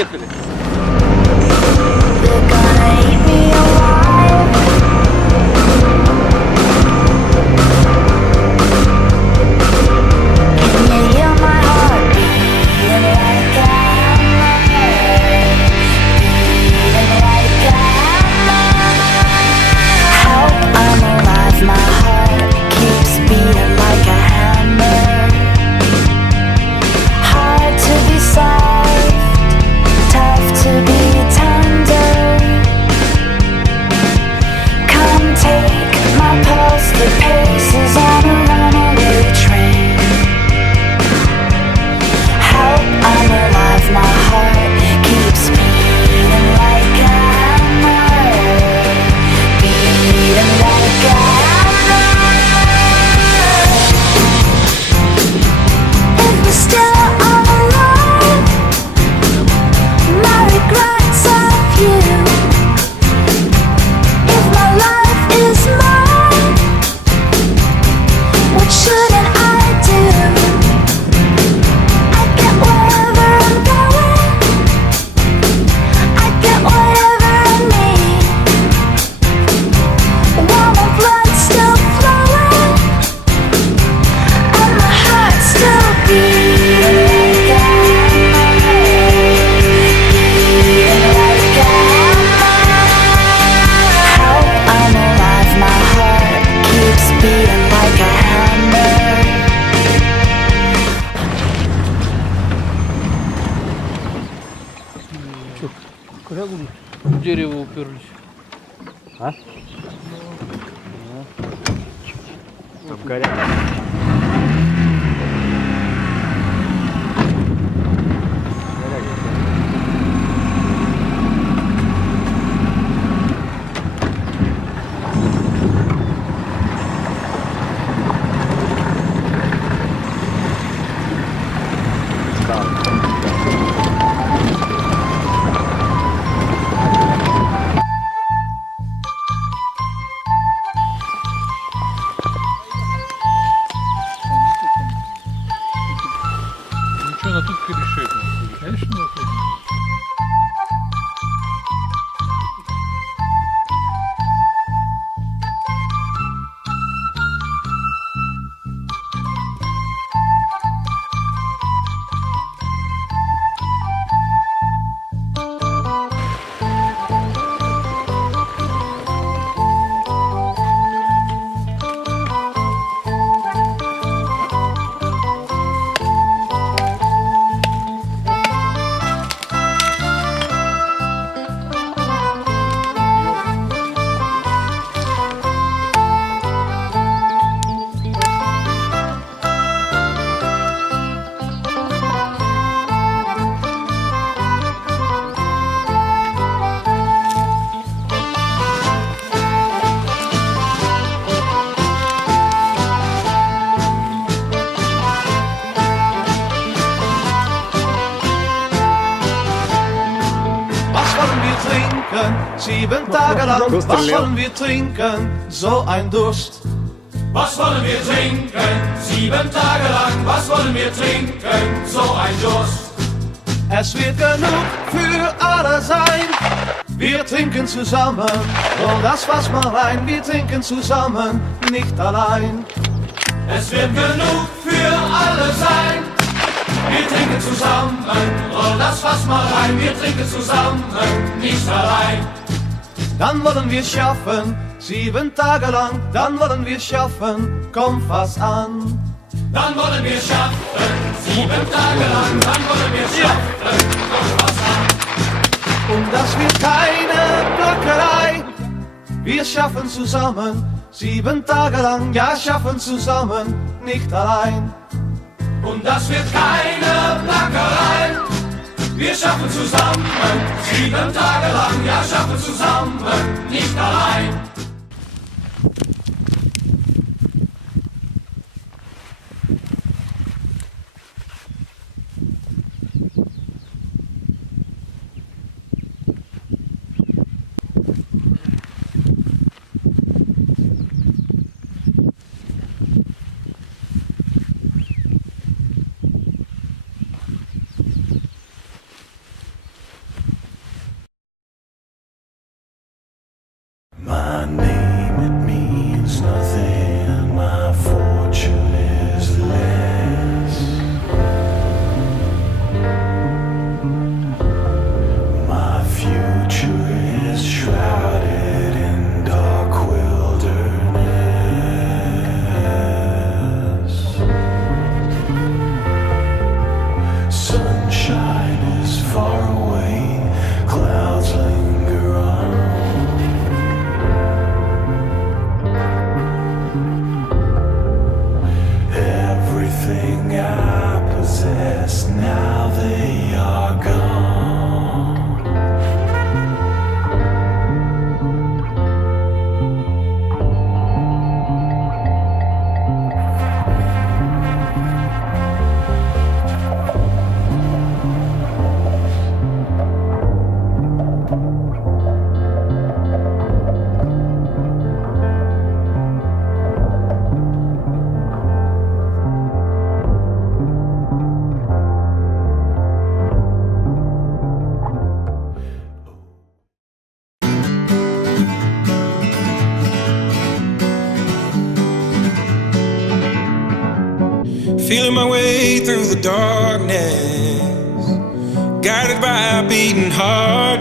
Поехали. Корягу в дерево уперлись. А? Там коряга. Ничего, на тут перешить. Конечно, на тут. Sieben Tage lang, was wollen wir trinken? So ein Durst. Was wollen wir trinken? 7 Tage lang, was wollen wir trinken? So ein Durst. Es wird genug für alle sein. Wir trinken zusammen, roll das Fass mal rein. Wir trinken zusammen, nicht allein. Es wird genug für alle sein. Wir trinken zusammen, roll das Fass mal rein. Wir trinken zusammen, nicht allein. Dann wollen wir schaffen, 7 Tage lang. Dann wollen wir schaffen, komm fast an. Dann wollen wir schaffen, 7 Tage lang. Dann wollen wir schaffen, komm fast an. Und das wird keine Plackerei. Wir schaffen zusammen, 7 Tage lang. Ja, schaffen zusammen, nicht allein. Und das wird keine Plackerei. Wir schaffen zusammen, 7 Tage lang, ja, schaffen zusammen, nicht allein. My name, it means nothing. My fortune is less. My future is shrouded in dark wilderness. Sunshine is far away, clouds linger on. Everything I possess, now they are gone. Feeling my way through the darkness, guided by a beating heart.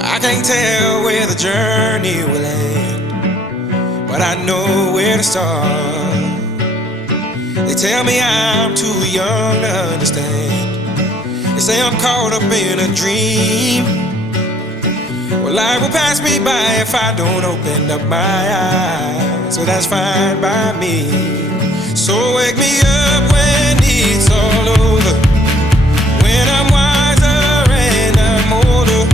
I can't tell where the journey will end, but I know where to start. They tell me I'm too young to understand. They say I'm caught up in a dream. Well, life will pass me by if I don't open up my eyes, so that's fine by me. So wake me up when it's all over, when I'm wiser and I'm older.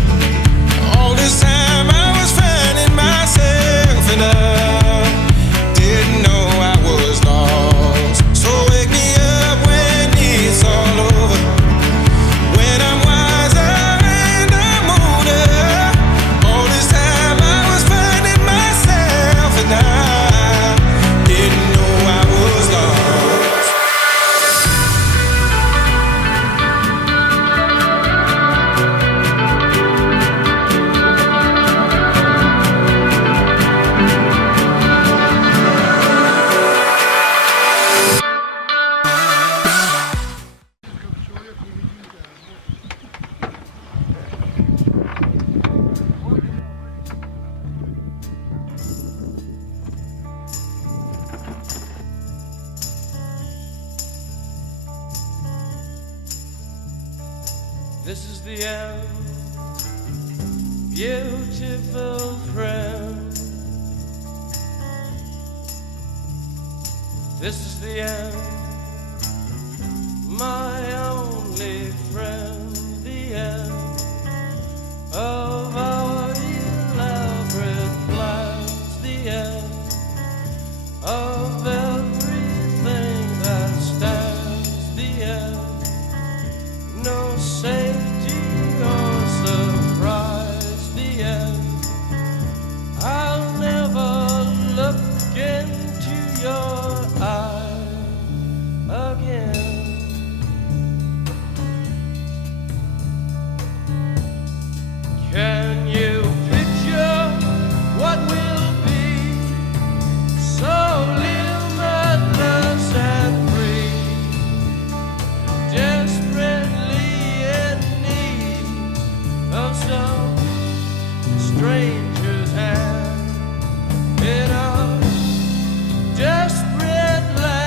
All this time I was finding myself and I didn't know I was lost. So wake me up when it's all over, when I'm wiser and I'm older. All this time I was finding myself and I didn't know I was lost. This is the end, beautiful friend. This is the end, my only friend. The end of our elaborate plans. The end of everything that stands. The end, no safety or surprise. The end, I'll never look into your eyes again. Can you picture what will be so limitless and free? Desperately in need of some stranger's hand in a desperate land.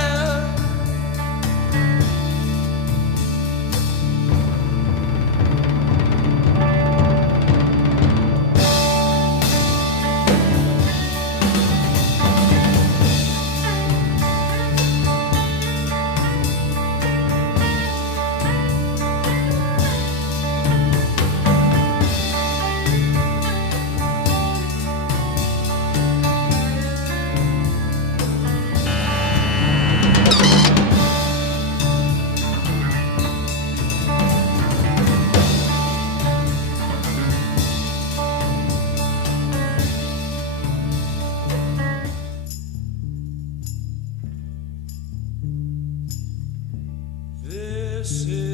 This is